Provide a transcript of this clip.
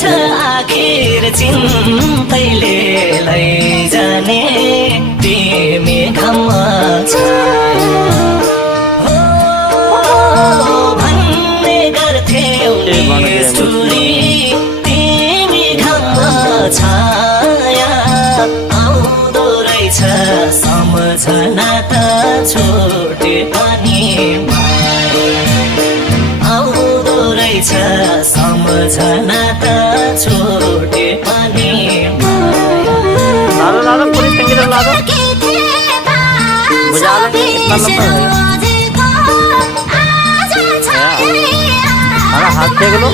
छ आखिर चिन्तैले लैजाने तिमी घाममा छाया भन्ने गर्थ्यौ निष्ठुरी तिमी घाममा छाया आउँदो रहेछ सम्झना त छुटे पनि आउँदो रहेछ सम्झना त छुटे पनि लादो पूरी संगीत लादो बुझा दे इतना लंबा है हाथ देख लो